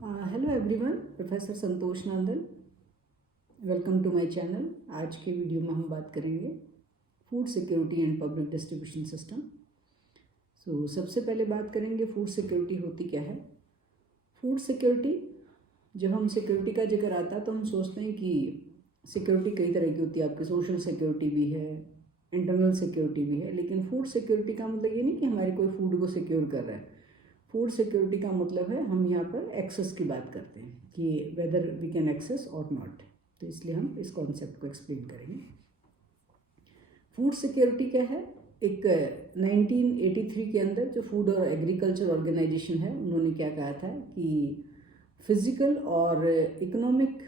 Hello everyone, professor Santosh Nandan, welcome to my channel. आज के video में हम बात करेंगे food security and public distribution system. सबसे पहले बात करेंगे फूड सिक्योरिटी होती क्या है। फूड सिक्योरिटी, जब हम सिक्योरिटी का जिक्र आता है तो हम सोचते हैं कि सिक्योरिटी कई तरह की होती है। आपकी सोशल सिक्योरिटी भी है, इंटरनल सिक्योरिटी भी है, लेकिन फूड सिक्योरिटी का मतलब ये नहीं कि हमारे कोई फूड को सिक्योर कर रहा है। फूड सिक्योरिटी का मतलब है हम यहाँ पर एक्सेस की बात करते हैं कि वेदर वी कैन एक्सेस और नॉट। तो इसलिए हम इस कॉन्सेप्ट को एक्सप्लेन करेंगे। फूड सिक्योरिटी क्या है? एक 1983 के अंदर जो फूड और एग्रीकल्चर ऑर्गेनाइजेशन है, उन्होंने क्या कहा था कि फिजिकल और इकोनॉमिक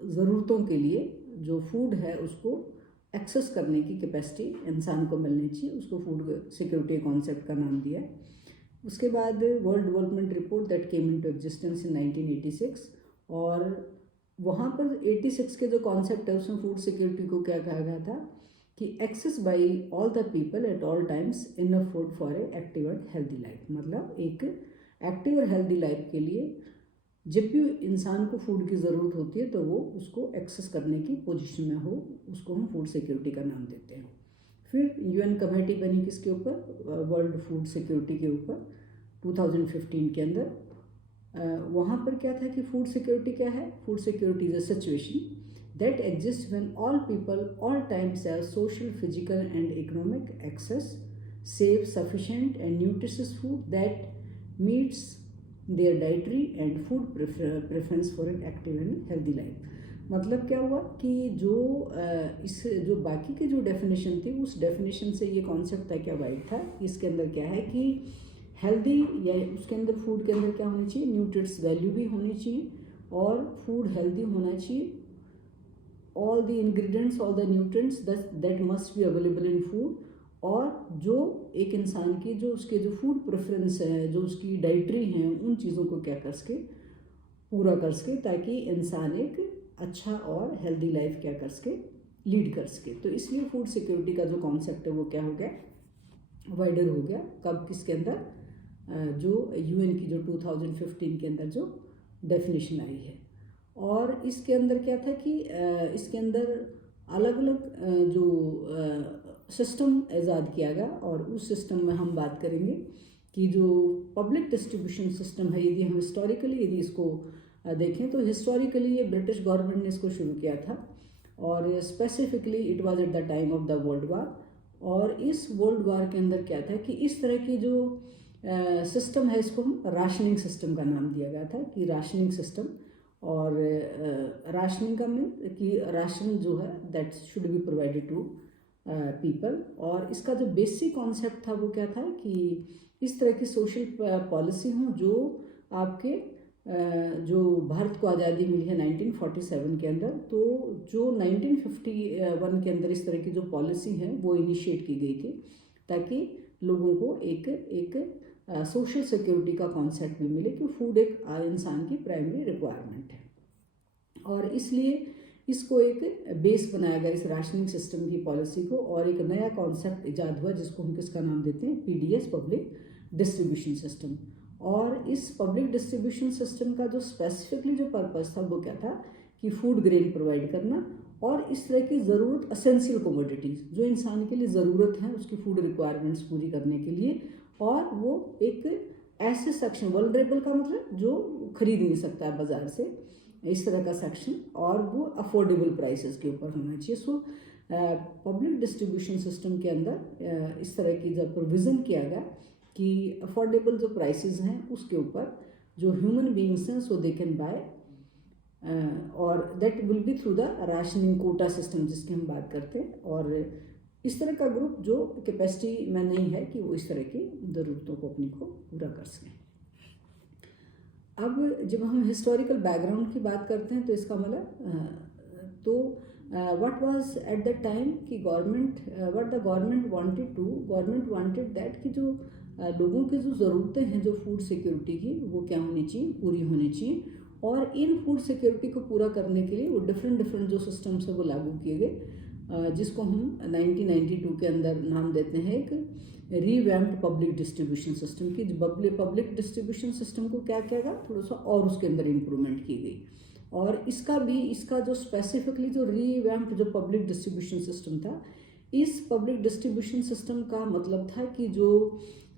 ज़रूरतों के लिए जो फूड है उसको एक्सेस करने की कैपेसिटी इंसान को मिलनी चाहिए। उसको फूड सिक्योरिटी कॉन्सेप्ट का नाम दिया है। उसके बाद world development report that came into existence इन 1986, और वहाँ पर 86 के जो कॉन्सेप्ट है उसमें फूड सिक्योरिटी को क्या कहा गया था कि access by all the people at all times enough food for a active and healthy life. मतलब एक एक्टिव और हेल्दी लाइफ के लिए जब भी इंसान को फूड की ज़रूरत होती है तो वो उसको एक्सेस करने की पोजीशन में हो, उसको हम फूड सिक्योरिटी का नाम देते हैं। फिर यूएन कमेटी बनी किसके ऊपर? वर्ल्ड फूड सिक्योरिटी के ऊपर 2015 के अंदर। वहाँ पर क्या था कि फूड सिक्योरिटी क्या है? Food security is a situation that exist when all people all times have social, physical and economic access save sufficient and nutritious food that meets their dietary and food preference for an active and healthy life. मतलब क्या हुआ कि जो बाकी की जो definition थी उस डेफिनेशन से ये कॉन्सेप्ट था क्या वाइड था। इसके अंदर क्या है कि हेल्दी, या उसके अंदर फूड के अंदर क्या होनी चाहिए? न्यूट्रिएंट्स वैल्यू भी होनी चाहिए और फूड हेल्दी होना चाहिए। All the ingredients, all the nutrients that must be available in food, और जो एक इंसान की जो उसके जो फूड प्रेफरेंस है, जो उसकी डाइटरी हैं, उन चीज़ों को क्या कर सके, पूरा कर सके, ताकि इंसान एक अच्छा और हेल्दी लाइफ क्या कर सके, लीड कर सके। तो इसलिए फूड सिक्योरिटी का जो कॉन्सेप्ट है वो क्या हो गया, वाइडर हो गया। कब? किसके अंदर? जो यूएन की जो 2015 के अंदर जो डेफिनेशन आई है। और इसके अंदर क्या था कि इसके अंदर अलग अलग जो सिस्टम ईजाद किया गया, और उस सिस्टम में हम बात करेंगे कि जो पब्लिक डिस्ट्रीब्यूशन सिस्टम है, यदि हम हिस्टोरिकली यदि इसको देखें तो हिस्टोरिकली ये ब्रिटिश गवर्नमेंट ने इसको शुरू किया था, और specifically it was at the time of the world war. और इस वर्ल्ड वार के अंदर क्या था कि इस तरह की जो सिस्टम है इसको हम राशनिंग सिस्टम का नाम दिया गया था कि राशनिंग सिस्टम। और राशनिंग का मीन कि राशन जो है that should be provided to people. और इसका जो बेसिक कॉन्सेप्ट था वो क्या था कि इस तरह की सोशल पॉलिसी हो जो आपके जो भारत को आज़ादी मिली है 1947 के अंदर, तो जो 1951 के अंदर इस तरह की जो पॉलिसी है वो इनिशिएट की गई थी, ताकि लोगों को एक सोशल सिक्योरिटी का कॉन्सेप्ट भी मिले कि फूड एक इंसान की प्राइमरी रिक्वायरमेंट है। और इसलिए इसको एक बेस बनाया गया इस राशनिंग सिस्टम की पॉलिसी को, और एक नया कॉन्सेप्ट ईजाद हुआ जिसको हम किसका नाम देते हैं? PDS, public distribution system. और इस पब्लिक डिस्ट्रीब्यूशन सिस्टम का जो स्पेसिफिकली जो पर्पस था वो क्या था कि फूड ग्रेन प्रोवाइड करना, और इस तरह की ज़रूरत असेंशियल कमोडिटीज़ जो इंसान के लिए ज़रूरत है उसकी फूड रिक्वायरमेंट्स पूरी करने के लिए। और वो एक ऐसे सेक्शन, वल्नरेबल का मतलब जो खरीद नहीं सकता है बाज़ार से, इस तरह का सेक्शन, और वो अफोर्डेबल प्राइसेस के ऊपर होना चाहिए। सो पब्लिक डिस्ट्रीब्यूशन सिस्टम के अंदर इस तरह की जब प्रोविज़न किया गया कि अफोर्डेबल जो प्राइसेस हैं उसके ऊपर जो ह्यूमन बींग्स हैं सो दे कैन बाय, और that will be through the rationing quota system जिसकी हम बात करते हैं। और इस तरह का ग्रुप जो कैपेसिटी में नहीं है कि वो इस तरह की ज़रूरतों को अपनी को पूरा कर सकें। अब जब हम हिस्टोरिकल बैकग्राउंड की बात करते हैं तो इसका मतलब तो what was at the time कि government, what the government wanted that कि जो लोगों की जो ज़रूरतें हैं जो फूड सिक्योरिटी की वो क्या होनी चाहिए, पूरी होनी चाहिए। और इन फूड सिक्योरिटी को पूरा करने के लिए वो डिफरेंट जो सिस्टम्स है वो लागू किए गए। जिसको हम 1992 के अंदर नाम देते हैं एक रीवैम्प्ड पब्लिक डिस्ट्रीब्यूशन सिस्टम की। पब्लिक डिस्ट्रीब्यूशन सिस्टम को क्या किया गया, थोड़ा सा और उसके अंदर इम्प्रूवमेंट की गई। और इसका जो स्पेसिफिकली जो रीवैम्प्ड जो पब्लिक डिस्ट्रीब्यूशन सिस्टम था, इस पब्लिक डिस्ट्रीब्यूशन सिस्टम का मतलब था कि जो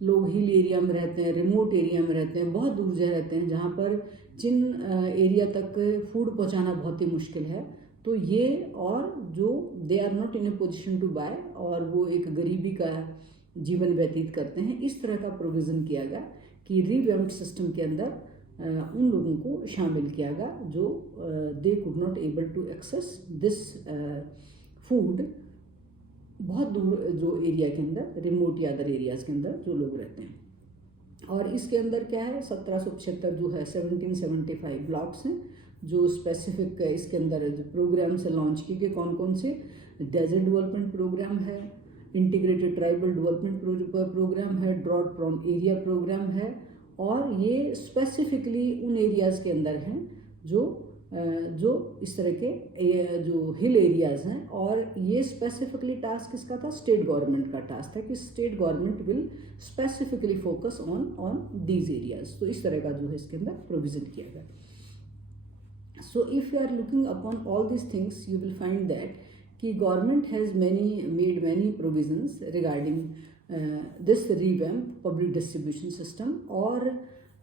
लोग हिल एरिया में रहते हैं, रिमोट एरिया में रहते हैं, बहुत दूर जा रहते हैं, जहाँ पर जिन एरिया तक फूड पहुँचाना बहुत ही मुश्किल है, तो ये और जो they are not in a position to buy, और वो एक गरीबी का जीवन व्यतीत करते हैं, इस तरह का प्रोविज़न किया गया कि रीवैम्प्ड सिस्टम के अंदर उन लोगों को शामिल किया गया जो they could not able to access this food, बहुत दूर जो एरिया के अंदर, रिमोट या अदर एरियाज़ के अंदर जो लोग रहते हैं। और इसके अंदर क्या है, 1775 जो है 1775 ब्लॉक्स हैं जो स्पेसिफिक इसके अंदर प्रोग्राम से लॉन्च किए गए। कौन कौन से, डेजर्ट डेवलपमेंट प्रोग्राम है, इंटीग्रेटेड ट्राइबल डेवलपमेंट प्रोग्राम है, ड्रॉट प्रोन एरिया प्रोग्राम है, और ये स्पेसिफिकली उन एरियाज़ के अंदर हैं जो इस तरह के जो हिल एरियाज़ हैं। और ये स्पेसिफिकली टास्क किसका था, स्टेट गवर्नमेंट का टास्क था कि state government will specifically focus on these areas. तो इस तरह का जो है इसके अंदर प्रोविज़न किया गया। So if you are looking upon all these things, you will find that कि government has made many provisions regarding this revamp public distribution system। और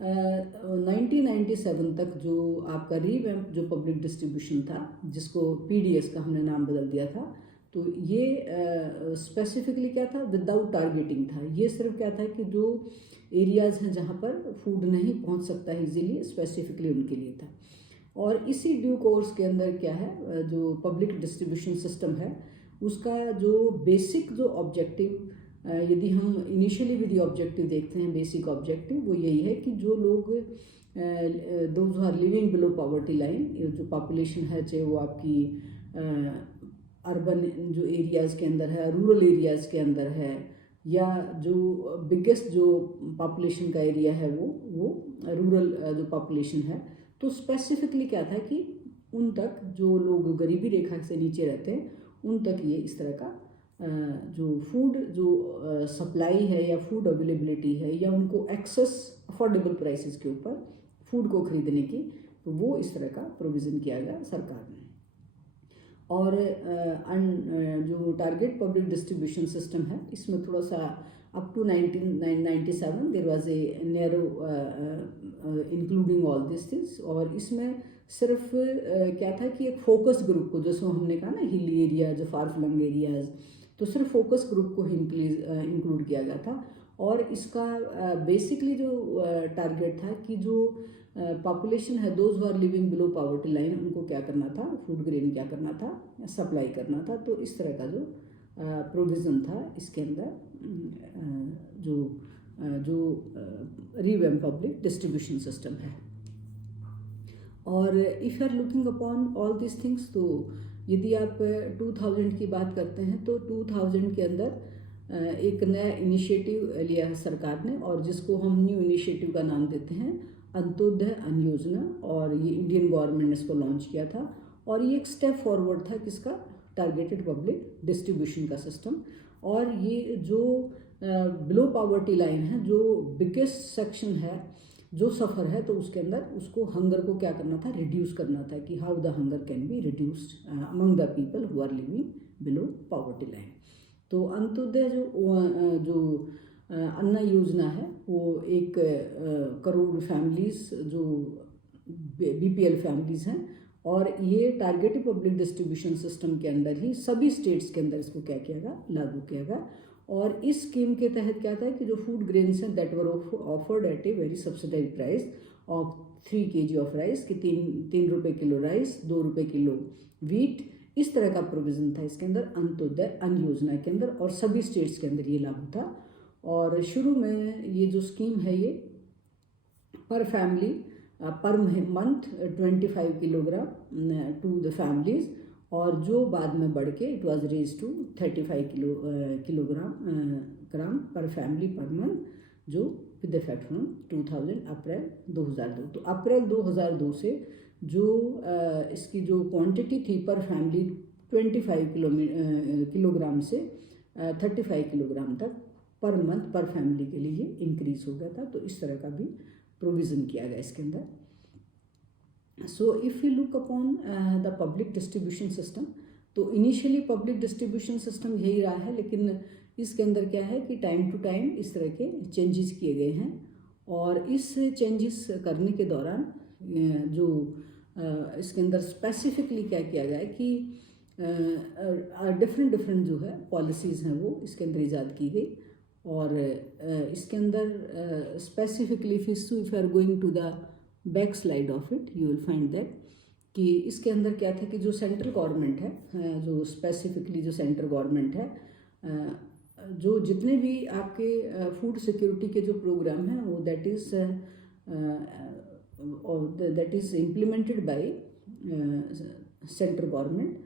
1997 तक जो आपका रीवैम्प जो पब्लिक डिस्ट्रीब्यूशन था, जिसको PDS का हमने नाम बदल दिया था, तो ये स्पेसिफिकली क्या था, विदाउट टारगेटिंग था। ये सिर्फ क्या था कि जो एरियाज़ हैं जहाँ पर फूड नहीं पहुँच सकता इजीली, स्पेसिफिकली उनके लिए था। और इसी ड्यू कोर्स के अंदर क्या है, जो पब्लिक डिस्ट्रीब्यूशन सिस्टम है उसका जो बेसिक जो ऑब्जेक्टिव, यदि हम इनिशियली विद ऑब्जेक्टिव देखते हैं, बेसिक ऑब्जेक्टिव वो यही है कि जो लोग those are living below poverty line, जो पॉपुलेशन है, चाहे वो आपकी अर्बन जो एरियाज़ के अंदर है, रूरल एरियाज़ के अंदर है, या जो बिगेस्ट जो पॉपुलेशन का एरिया है वो रूरल जो पॉपुलेशन है, तो स्पेसिफिकली क्या था कि उन तक जो लोग गरीबी रेखा से नीचे रहते हैं, उन तक ये इस तरह का जो फूड जो सप्लाई है या फूड अवेलेबिलिटी है, या उनको एक्सेस अफोर्डेबल प्राइसेस के ऊपर फूड को खरीदने की, तो वो इस तरह का प्रोविज़न किया गया सरकार ने। और जो टारगेट पब्लिक डिस्ट्रीब्यूशन सिस्टम है, इसमें थोड़ा सा up to 1997 there was a narrow including all this things. और इसमें सिर्फ क्या था कि एक फोकस ग्रुप को, जैसे हमने कहा ना हिल एरिया, जो फार फ्लंग एरियाज, तो सिर्फ फोकस ग्रुप को ही इंक्लूड किया गया था। और इसका बेसिकली जो टारगेट था कि जो पॉपुलेशन है, those who are living below poverty line, उनको क्या करना था, फूड ग्रेन क्या करना था, सप्लाई करना था। तो इस तरह का जो प्रोविज़न था इसके अंदर, जो रीवैम्प पब्लिक डिस्ट्रीब्यूशन सिस्टम है। और if you are looking upon all this things, तो यदि आप 2000 की बात करते हैं, तो 2000 के अंदर एक नया इनिशिएटिव लिया है सरकार ने, और जिसको हम न्यू इनिशिएटिव का नाम देते हैं अंत्योदय अन्न योजना। और ये इंडियन गवर्नमेंट ने इसको लॉन्च किया था, और ये एक स्टेप फॉरवर्ड था किसका, टारगेटेड पब्लिक डिस्ट्रीब्यूशन का सिस्टम। और ये जो बिलो पॉवर्टी लाइन है, जो बिगेस्ट सेक्शन है जो सफ़र है, तो उसके अंदर उसको हंगर को क्या करना था, रिड्यूस करना था, कि how the hunger can be reduced among the people who are living below poverty line. तो अंत्योदय जो अन्न योजना है, वो 1 करोड़ फैमिलीज़ जो BPL फैमिलीज़ हैं, और ये टारगेटेड पब्लिक डिस्ट्रीब्यूशन सिस्टम के अंदर ही सभी स्टेट्स के अंदर इसको क्या किया गया, लागू किया गया। और इस स्कीम के तहत क्या था कि जो फूड ग्रेन्स हैं that were offered at a very subsidize price of 3 kg of rice, कि 3 रुपये किलो राइस, 2 रुपये किलो वीट, इस तरह का प्रोविज़न था इसके अंदर अंत्योदय अन्न योजना के अंदर, और सभी स्टेट्स के अंदर ये लागू था। और शुरू में ये जो स्कीम है, ये पर फैमिली पर month 25 kilogram to the families, और जो बाद में बढ़ के it was raise to 35 kilogram पर फैमिली पर मंथ, जो विद इफेक्ट फ्रॉम 2000 अप्रैल 2002। तो अप्रैल 2002 से जो इसकी जो क्वांटिटी थी पर फैमिली 25 किलोग्राम से 35 किलोग्राम तक पर मंथ पर फैमिली के लिए इंक्रीज हो गया था। तो इस तरह का भी प्रोविज़न किया गया इसके अंदर। So if you look upon the public distribution system, तो इनिशियली पब्लिक डिस्ट्रीब्यूशन सिस्टम यही रहा है, लेकिन इसके अंदर क्या है कि टाइम टू टाइम इस तरह के चेंजेस किए गए हैं। और इस चेंजेस करने के दौरान जो इसके अंदर स्पेसिफिकली क्या किया गया है कि डिफरेंट जो है पॉलिसीज़ हैं वो इसके अंदर ईजाद की गई। और इसके अंदर specifically if you are going to the back slide of it, you will find that कि इसके अंदर क्या था कि जो सेंट्रल गवर्नमेंट है, जो स्पेसिफिकली जो सेंट्रल गवर्नमेंट है, जो जितने भी आपके फूड सिक्योरिटी के जो प्रोग्राम हैं वो that is implemented by central government.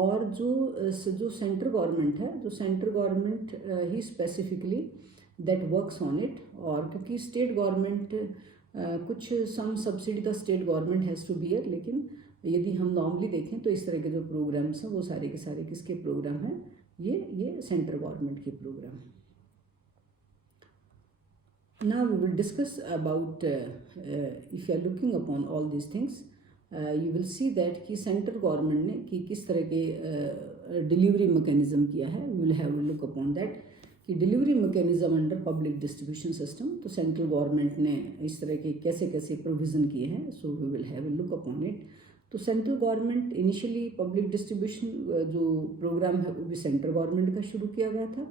और जो सेंट्रल गवर्नमेंट है, जो सेंट्रल गवर्नमेंट ही specifically that works on it. और क्योंकि स्टेट गवर्नमेंट कुछ some subsidy the state government has to bear, लेकिन यदि हम नॉर्मली देखें तो इस तरह के जो प्रोग्राम्स हैं वो सारे के सारे किसके प्रोग्राम हैं, ये सेंट्रल गवर्नमेंट के program. Now we will discuss about if you are looking upon all this things, you will see that कि सेंट्रल गवर्नमेंट ने कि किस तरह के डिलीवरी मैकेनिज्म किया है। We will have a look upon that कि delivery mechanism under public distribution system, तो सेंट्रल गवर्नमेंट ने इस तरह के कैसे कैसे प्रोविज़न किए हैं। So we will have a look upon it. तो central government initially public distribution जो प्रोग्राम है वो भी सेंट्रल गवर्नमेंट का शुरू किया गया था,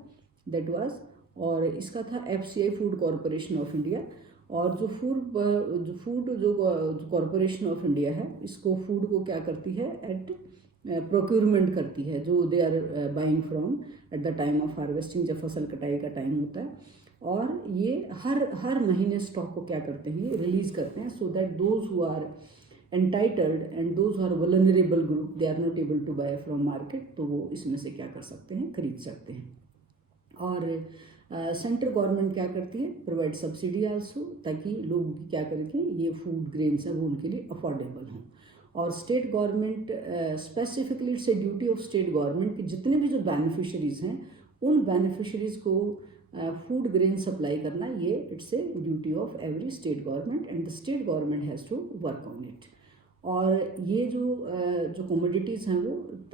दैट वाज। और इसका था FCI food corporation of India. और जो फूड जो कॉरपोरेशन ऑफ इंडिया है, इसको फूड को क्या करती है, एट प्रोक्योरमेंट करती है, जो they are buying from at the time of harvesting, जब फसल कटाई का टाइम होता है। और ये हर महीने स्टॉक को क्या करते हैं, ये रिलीज़ करते हैं, so that those who are entitled and those who are vulnerable group they are not able to buy from market, तो वो इसमें से क्या कर सकते हैं, खरीद सकते हैं। और सेंट्रल गवर्नमेंट क्या करती है, प्रोवाइड सब्सिडी आल्सो, ताकि लोग क्या करके ये फूड ग्रेन्स हैं वो उनके लिए अफोर्डेबल हों। और state government specifically it's a duty of state government कि जितने भी जो बेनिफिशरीज़ हैं उन बेनिफिशरीज़ को फूड ग्रेन सप्लाई करना, ये it's a duty of every state government and the state government has to work on it. और ये जो कमोडिटीज़ हैं वो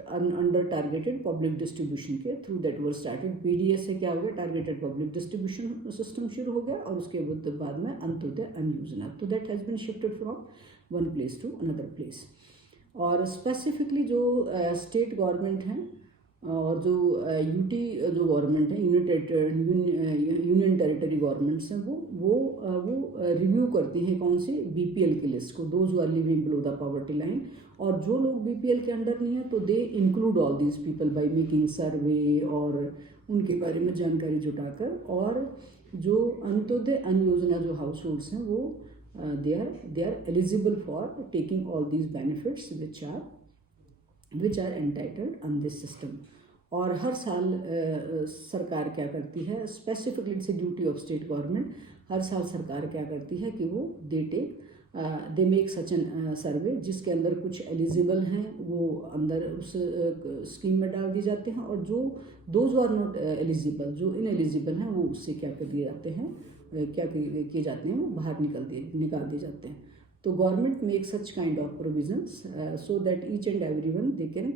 अंडर टारगेटेड पब्लिक डिस्ट्रीब्यूशन के through that were started. PDS से क्या हो गया, टारगेटेड पब्लिक डिस्ट्रीब्यूशन सिस्टम शुरू हो गया। और उसके बाद में अंत्योदय अन्न योजना, तो that has been shifted from one place to another place. और स्पेसिफिकली जो स्टेट गवर्नमेंट हैं और जो यूटी जो गवर्नमेंट है, यूनियन टेरिटरी गवर्नमेंट्स हैं, वो रिव्यू करती हैं कौन सी BPL की लिस्ट को, those who are living below the poverty line. और जो लोग BPL के अंडर नहीं है तो they include all these people by making survey और उनके बारे में जानकारी जुटाकर। और जो अंत्योदय अन्न योजना जो हाउस होल्ड्स हैं वो they are eligible for taking all these benefits which are entitled on this system। और हर साल सरकार क्या करती है, specifically it's a duty of state government, हर साल सरकार क्या करती है कि वो दे मेक सच एन सर्वे, जिसके अंदर कुछ एलिजिबल हैं वो अंदर उस स्कीम में डाल दिए जाते हैं। और जो दोज आर नॉट एलिजिबल, जो इनएलिजिबल हैं, वो उससे क्या कर दिए जाते हैं, क्या किए जाते हैं, वो बाहर निकाल दिए जाते हैं। तो government make such kind of provisions so that each and everyone they can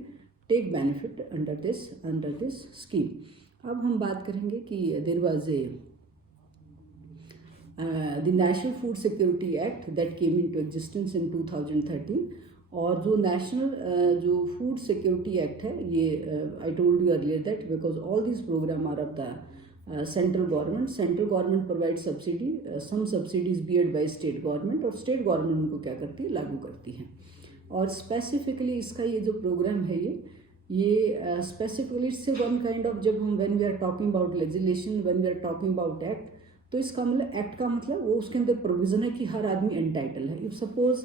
take benefit under this scheme. अब हम बात करेंगे कि there was the national food security act that came into existence in 2013। और जो नेशनल जो food security act है, ये I told you earlier that because all this program are of the central government provide subsidy, some subsidies beared by state government, और state government उनको क्या करती है, लागू करती है। और स्पेसिफिकली इसका ये जो प्रोग्राम है ये स्पेसिफिकली इससे वन काइंड ऑफ, जब हम when we are talking about legislation, when we are talking about act, तो इसका मतलब एक्ट का मतलब वो उसके अंदर प्रोविजन है कि हर आदमी एंटाइटल है। If suppose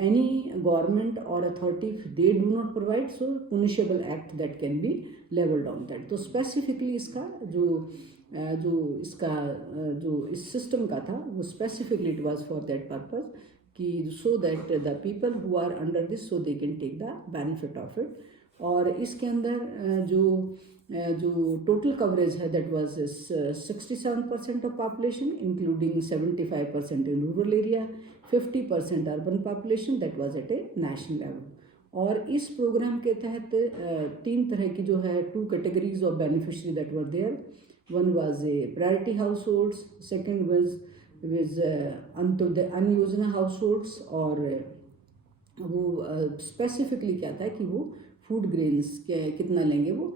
any government or authority, if they do not provide, so punishable act that can be leveled on that। तो specifically इसका जो इस सिस्टम का था वो specifically it was for that purpose कि so that the people who are under this so they can take the benefit of it। और इसके अंदर जो टोटल कवरेज है that was 67% of population including 75% in rural area, 50% urban population that was at A national level. और इस programme के तहत 3 तरह की जो है 2 categories of beneficiary that were there. One was a priority house holds, second was Antyodaya Anna Yojana house holds. और वो स्पेसिफिकली क्या था कि वो फूड ग्रेन्स कितना लेंगे, वो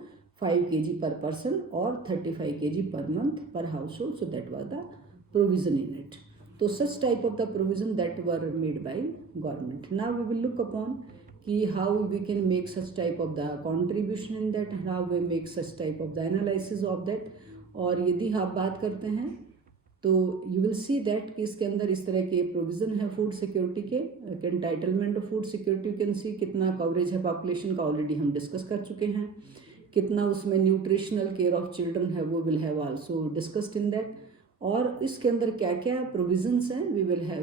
5 kg पर पर्सन और 35 kg per month per household. So that was the provision in it. तो such type of the provision that were made by government. Now we will look upon कि how we can make such type of the contribution in that, how we make such type of the analysis of that. और यदि आप बात करते हैं तो you will see that कि इसके अंदर इस तरह के प्रोविज़न है फूड सिक्योरिटी के, entitlement of food security. You can see कितना कवरेज है पॉपुलेशन का, ऑलरेडी हम डिस्कस कर चुके हैं। कितना उसमें न्यूट्रिशनल केयर ऑफ चिल्ड्रन है, वो will have also discussed in that. और इसके अंदर क्या क्या प्रोविजंस हैं,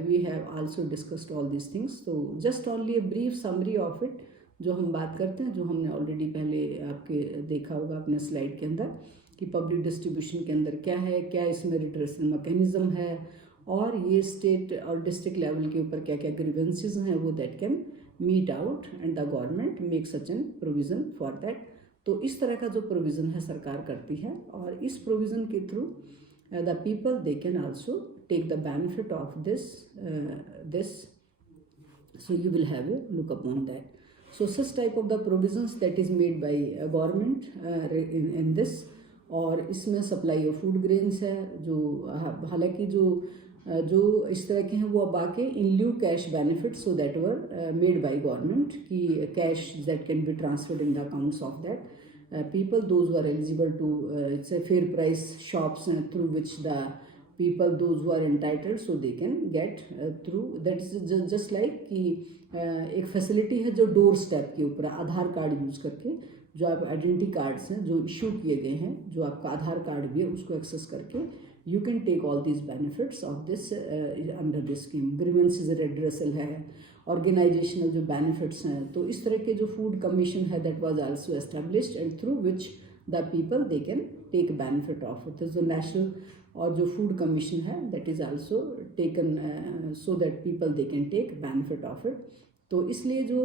we have also discussed all these things. तो just only a brief summary of it जो हम बात करते हैं, जो हमने ऑलरेडी पहले आपके देखा होगा अपने स्लाइड के अंदर कि पब्लिक डिस्ट्रीब्यूशन के अंदर क्या है, क्या इसमें रिट्रेसल मैकेनिज्म है, और ये स्टेट और डिस्ट्रिक्ट लेवल के ऊपर क्या क्या ग्रीवेंसेस हैं वो that can meet out and the government make such an provision for that. तो इस तरह का जो प्रोविज़न है सरकार करती है, और इस प्रोविज़न के through the people they can also take the benefit of this. So you will have a look upon that. So such type of the provisions that is made by government in this। और इसमें supply of food grains है, जो हालांकि जो इस तरह के हैं वो अब आके in lieu cash benefit so that were made by government, कि cash that can be transferred in the accounts of that people those were eligible to. It's a fair price shops through which the people those who are entitled so they can get through that is just like कि एक facility है जो door step के ऊपर आधार card use करके जो आप identity cards हैं जो इशू किए गए हैं, जो आपका आधार कार्ड भी है उसको एक्सेस करके you can take all these benefits of this under this scheme. Grievances redressal है, ऑर्गेनाइजेशनल जो बेनिफिट्स हैं। तो इस तरह के जो फूड कमीशन है that was also established and through which the people they can take benefit of it. जो नेशनल और जो फूड कमीशन है that is also taken so that people they can take benefit of it. तो इसलिए जो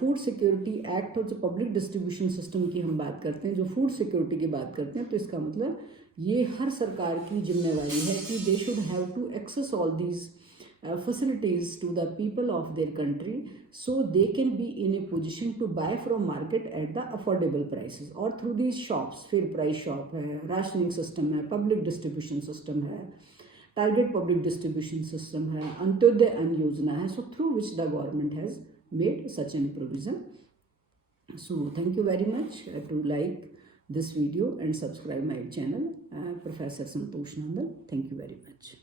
food security act और जो public distribution system की हम बात करते हैं, जो फूड सिक्योरिटी की बात करते हैं, तो इसका मतलब ये हर सरकार की जिम्मेवारी है कि they should have to access all these facilities to the people of their country so they can be in a position to buy from market at the affordable prices। और through these shops, fair price shop है, rationing system है, public distribution system है, target public distribution system है, अंत्योदय अन्न योजना है, so through which the government has made such an provision। So thank you very much to like this video and subscribe my channel, Professor Santosh Nandan। Thank you very much।